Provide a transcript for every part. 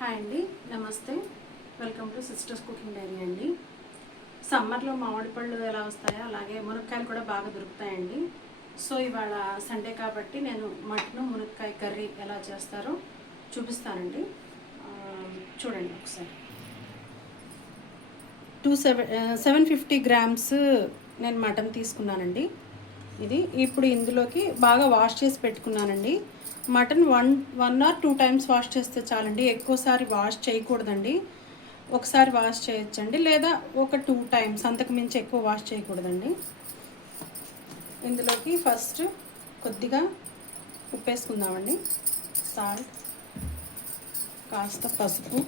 Hi అండి, namaste. Welcome to sisters cooking diary అండి. సమ్మర్లో మామిడి పళ్ళు ఎలా వస్తాయో అలాగే మునక్కాయలు కూడా బాగా దొరుకుతాయండి. సో ఇవాళ సండే కాబట్టి నేను మటన్ మునక్కాయ కర్రీ ఎలా చేస్తారో చూపిస్తానండి. చూడండి ఒకసారి. 750 గ్రామ్స్ నేను మటన్ తీసుకున్నానండి. ఇప్పుడు ఇందులోకి బాగా వాష్ చేసి పెట్టుకున్నానండి. Mutton one or 2 times wash చేస్తే చాలండి. ఎక్కువసారి వాష్ చేయకూడదండి. ఒకసారి వాష్ చేయొచ్చండి, లేదా ఒక 2 టైమ్స్, అంతకు మించి ఎక్కువ వాష్ చేయకూడదండి. ఇందులోకి ఫస్ట్ కొద్దిగా ఉప్పు వేసుకుందామండి, సాల్ట్, కాస్త పసుపు,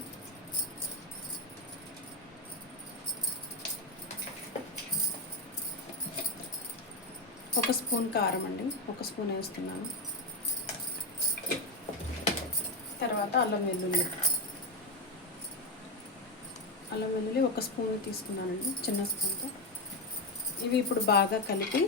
ఒక స్పూన్ కారం అండి, ఒక స్పూన్ వేస్తున్నాను. తర్వాత అల్లం వెల్లుల్లి ఒక స్పూన్ తీసుకున్నానండి, చిన్న స్పూన్తో. ఇవి ఇప్పుడు బాగా కలిపి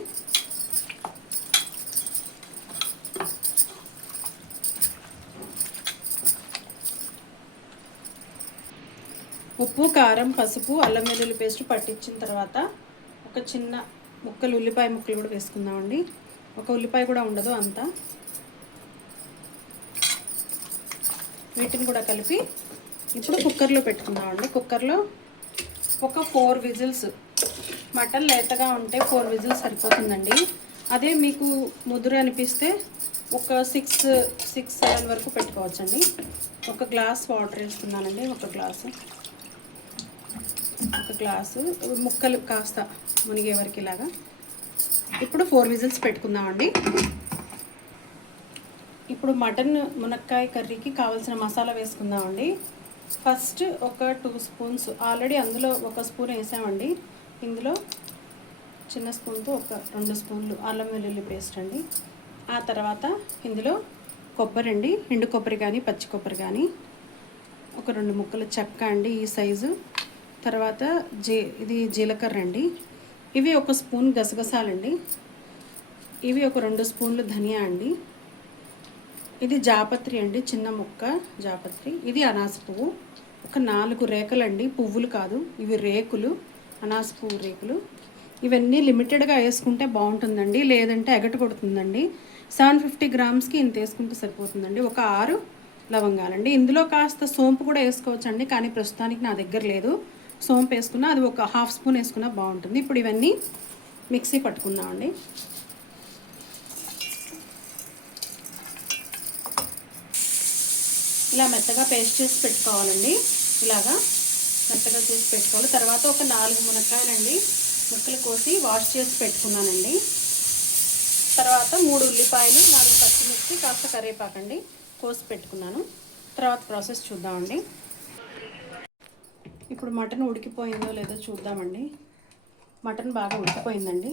ఉప్పు, కారం, పసుపు, అల్లం వెల్లుల్లి పేస్ట్ పట్టించిన తర్వాత ఒక చిన్న ఉల్లిపాయ ముక్కలు కూడా వేసుకుందామండి. ఒక ఉల్లిపాయ కూడా ఉండదు అంతా. వీటిని కూడా కలిపి ఇప్పుడు కుక్కర్లో పెట్టుకుందామండి. కుక్కర్లో ఒక 4 విజిల్స్, మటన్ లేతగా ఉంటే 4 విజిల్స్ సరిపోతుందండి. అదే మీకు ముదురు అనిపిస్తే ఒక 6-7 వరకు పెట్టుకోవచ్చండి. ఒక గ్లాస్ వాటర్ వేస్తున్నానండి, ఒక గ్లాసు ముక్కలు కాస్త మునిగే వరకు ఇలాగా. ఇప్పుడు 4 విజిల్స్ పెట్టుకుందామండి. ఇప్పుడు మటన్ మునక్కాయ కర్రీకి కావాల్సిన మసాలా వేసుకుందామండి. ఫస్ట్ ఒక 2 స్పూన్స్, ఆల్రెడీ అందులో ఒక స్పూన్ వేసామండి. ఇందులో చిన్న స్పూన్తో ఒక 2 స్పూన్లు అల్లం వెల్లుల్లి పేస్ట్ అండి. ఆ తర్వాత ఇందులో కొబ్బరి అండి, ఎండు కొబ్బరి కానీ పచ్చి కొబ్బరి కానీ, ఒక 2 ముక్కలు చెక్క అండి ఈ సైజు. తర్వాత ఇది జీలకర్ర అండి. ఇవి ఒక స్పూన్ గసగసాలండి. ఇవి ఒక 2 స్పూన్లు ధనియా అండి. ఇది జాపత్రి అండి, చిన్న ముక్క జాపత్రి. ఇది అనాస పువ్వు, ఒక 4 రేకులండి, పువ్వులు కాదు, ఇవి రేకులు, అనాస పువ్వు రేకులు. ఇవన్నీ లిమిటెడ్గా వేసుకుంటే బాగుంటుందండి, లేదంటే ఎగట కొడుతుందండి. 750 గ్రామ్స్కి ఇంత వేసుకుంటే సరిపోతుందండి. ఒక 6 లవంగాలండి. ఇందులో కాస్త సోంపు కూడా వేసుకోవచ్చండి, కానీ ప్రస్తుతానికి నా దగ్గర లేదు. సోంపు వేసుకున్నా, అది ఒక 1/2 స్పూన్ వేసుకున్నా బాగుంటుంది. ఇప్పుడు ఇవన్నీ మిక్సీ పట్టుకుందామండి. ఇలా మెత్తగా పేస్ట్ చేసి పెట్టుకోవాలండి. ఇలాగా మెత్తగా చేసి పెట్టుకోవాలి. తర్వాత ఒక 4 మునక్కాయలండి ముక్కలు కోసి వాష్ చేసి పెట్టుకున్నానండి. తర్వాత 3 ఉల్లిపాయలు, 4 పచ్చిమిర్చి, కాస్త కరివేపాకండి కోసి పెట్టుకున్నాను. తర్వాత ప్రాసెస్ చూద్దామండి. ఇప్పుడు మటన్ ఉడికిపోయిందో లేదో చూద్దామండి. మటన్ బాగా ఉడికిపోయిందండి.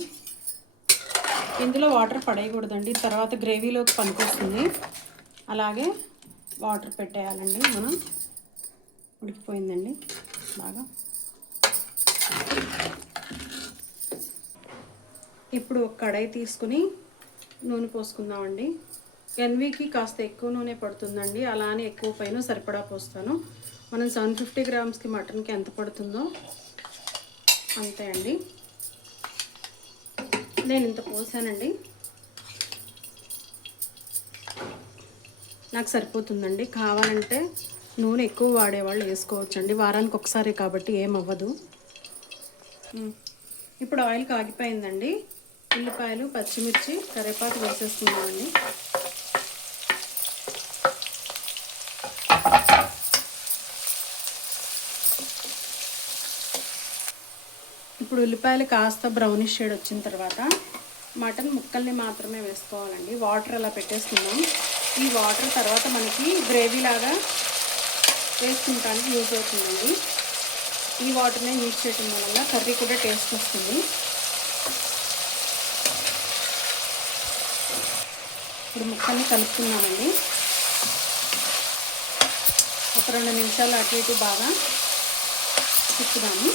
ఇందులో వాటర్ పడేయకూడదండి, తర్వాత గ్రేవీలోకి పనికొస్తుంది. అలాగే వాటర్ పెట్టేయాలండి మనం. ఉడికిపోయిందండి బాగా. ఇప్పుడు ఒక కడాయి తీసుకుని నూనె పోసుకుందామండి. ఎన్వీకి కాస్త ఎక్కువ నూనె పడుతుందండి, అలానే ఎక్కువ పైన సరిపడా పోస్తాను. మనం 750 గ్రామ్స్కి మటన్కి ఎంత పడుతుందో అంతే అండి. నేను ఇంత పోసానండి, నాకు సరిపోతుందండి. కావాలంటే నూనె ఎక్కువ వాడేవాళ్ళు వేసుకోవచ్చండి, వారానికి ఒకసారి కాబట్టి ఏమవ్వదు. ఇప్పుడు ఆయిల్ కాగిపోయిందండి. ఉల్లిపాయలు, పచ్చిమిర్చి, కరివేపాకు వేసేసుకున్నామండి. ఇప్పుడు ఉల్లిపాయలు కాస్త బ్రౌనిష్ షేడ్ వచ్చిన తర్వాత మటన్ ముక్కల్ని మాత్రమే వేసుకోవాలండి. వాటర్ అలా పెట్టేసుకుందాం. ఈ వాటర్ తర్వాత మనకి గ్రేవీ లాగా వేసుకుంటానికి యూజ్ అవుతుందండి. ఈ వాటర్నే యూజ్ చేయడం వల్ల కర్రీ కూడా టేస్ట్ వస్తుంది. ఇప్పుడు ముక్కల్ని కలుపుకున్నామండి. ఒక 2 నిమిషాలు అటు ఇటు బాగా తిప్పుదాము.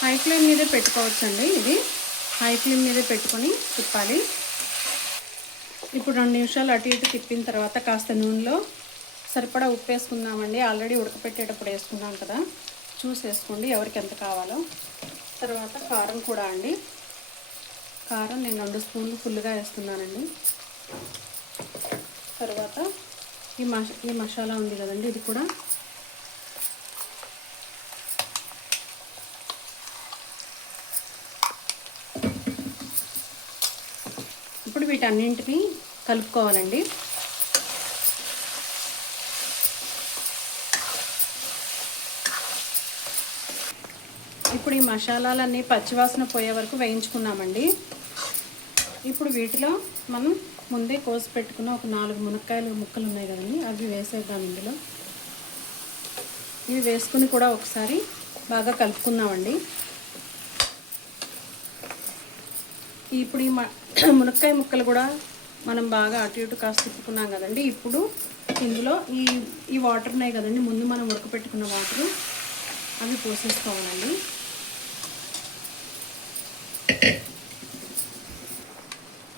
హై ఫ్లేమ్ మీదే పెట్టుకోవచ్చండి. ఇది హై ఫ్లేమ్ మీదే పెట్టుకొని తిప్పాలి. ఇప్పుడు 2 నిమిషాలు అటు ఇటు తిప్పిన తర్వాత కాస్త నూనెలో సరిపడా ఉప్పు వేసుకుందామండి. ఆల్రెడీ ఉడకపెట్టేటప్పుడు వేసుకున్నాం కదా, చూసి వేసుకోండి ఎవరికి ఎంత కావాలో. తర్వాత కారం కూడా అండి, కారం నేను 2 స్పూన్లు ఫుల్గా వేస్తున్నానండి. తర్వాత ఈ మసాలా ఉంది కదండి, ఇది కూడా ఇప్పుడు వీటన్నింటినీ కలుపుకోవాలండి. ఇప్పుడు ఈ మసాలాలన్నీ పచ్చివాసన పోయే వరకు వేయించుకున్నామండి. ఇప్పుడు వీటిలో మనం ముందే కోసి పెట్టుకున్న ఒక 4 మునక్కాయలు ముక్కలు ఉన్నాయి కదండి, అవి వేసేద్దాం ఇందులో. ఇవి వేసుకుని కూడా ఒకసారి బాగా కలుపుకుందామండి. ఇప్పుడు ఈ మునక్కాయ ముక్కలు కూడా మనం బాగా అటు ఇటు కాస్త తిప్పుకున్నాం కదండి. ఇప్పుడు ఇందులో ఈ వాటర్ ఉన్నాయి కదండి, ముందు మనం ఉడకపెట్టుకున్న వాటర్, అవి పోసేసుకోవాలండి.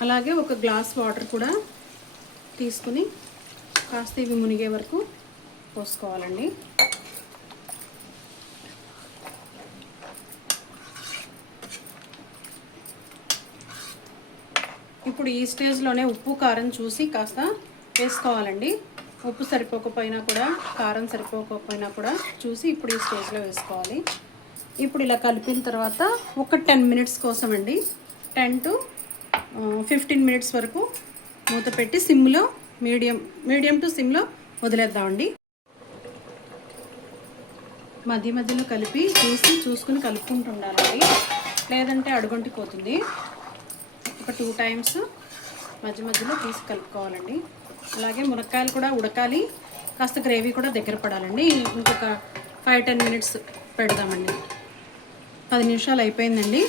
అలాగే ఒక గ్లాస్ వాటర్ కూడా తీసుకుని కాస్త ఇవి మునిగే వరకు పోసుకోవాలండి. ఇప్పుడు ఈ స్టేజ్లోనే ఉప్పు కారం చూసి కాస్త వేసుకోవాలండి. ఉప్పు సరిపోకపోయినా కూడా, కారం సరిపోకపోయినా కూడా చూసి ఇప్పుడు ఈ స్టేజ్లో వేసుకోవాలి. ఇప్పుడు ఇలా కలిపిన తర్వాత ఒక 10 మినిట్స్ కోసం అండి, 10 to 15 మినిట్స్ వరకు మూత పెట్టి సిమ్లో మీడియం టు సిమ్లో వదిలేద్దామండి. మధ్య మధ్యలో కలిపి చూసుకుని కలుపుకుంటూ ఉండాలండి, లేదంటే అడుగంటిపోతుంది. ఒక 2 టైమ్స్ మధ్య మధ్యలో తీసి కలుపుకోవాలండి. అలాగే మునక్కాయలు కూడా ఉడకాలి, కాస్త గ్రేవీ కూడా దగ్గర పడాలండి. ఇంకొక 5-10 మినిట్స్ పెడదామండి. 10 నిమిషాలు అయిపోయిందండి.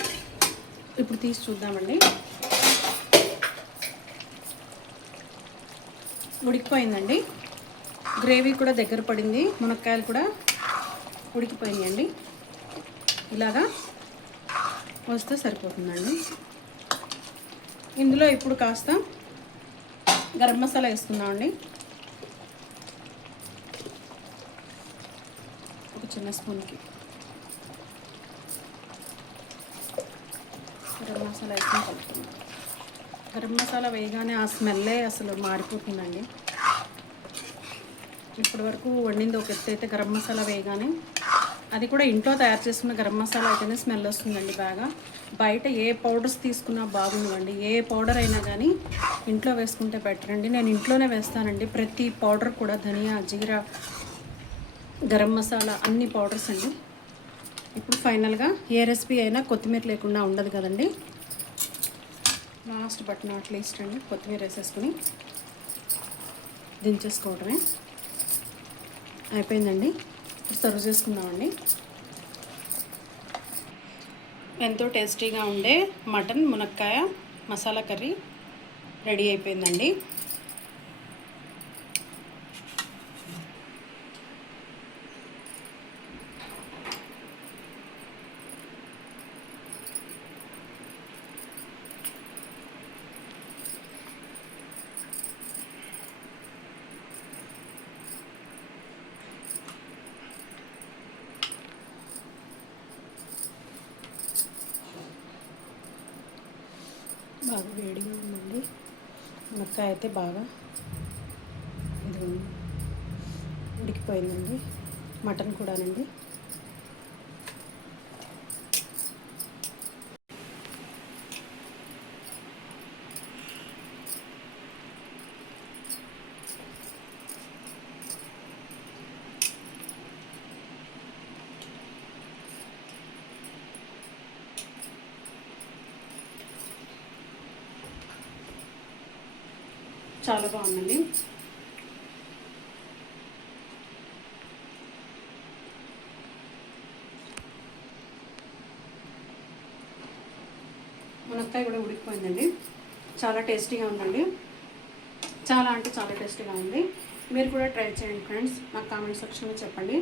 ఇప్పుడు తీసి చూద్దామండి. ఉడికిపోయిందండి, గ్రేవీ కూడా దగ్గర పడింది, మునక్కాయలు కూడా ఉడికిపోయినాయండి. ఇలాగా వస్తే సరిపోతుందండి. ఇందులో ఇప్పుడు కాస్త గరం మసాలా వేసుకుందామండి. ఒక చిన్న స్పూన్కి గరం మసాలా వేసుకుని కలుపుకుందాం. గరం మసాలా వేయగానే ఆ స్మెల్లే అసలు మారిపోతుందండి. ఇప్పటి వరకు వండింది ఒక ఎత్తు అయితే, గరం మసాలా వేయగానే, అది కూడా ఇంట్లో తయారు చేసుకున్న గరం మసాలా అయితేనే స్మెల్ వస్తుందండి బాగా. బయట ఏ పౌడర్స్ తీసుకున్నా బాగుండవండి, ఏ పౌడర్ అయినా కానీ ఇంట్లో వేసుకుంటే బెటర్ అండి. నేను ఇంట్లోనే వేస్తానండి ప్రతి పౌడర్ కూడా, ధనియా, జీరా, గరం మసాలా, అన్ని పౌడర్స్ అండి. ఇప్పుడు ఫైనల్గా ఏ రెసిపీ అయినా కొత్తిమీర లేకుండా ఉండదు కదండి. లాస్ట్ బట్ నాట్ లీస్ట్ అండి, కొత్తిమీర వేసేసుకుని దించేసుకోవడమే. అయిపోయిందండి, సర్వ్ చేసుకుందామండి. ఎంతో టేస్టీగా ఉండే మటన్ మునక్కాయ మసాలా కర్రీ రెడీ అయిపోయిందండి. బాగా వేడిగా ఉందండి, మునక్కాయ అయితే బాగా ఇది ఉడికిపోయిందండి, మటన్ కూడానండి. చాలా బాగుందండి. మునక్కాయ కూడా ఉడికిపోయిందండి, చాలా టేస్టీగా ఉందండి. చాలా అంటే చాలా టేస్టీగా ఉంది. మీరు కూడా ట్రై చేయండి ఫ్రెండ్స్, నాకు కామెంట్ సెక్షన్లో చెప్పండి.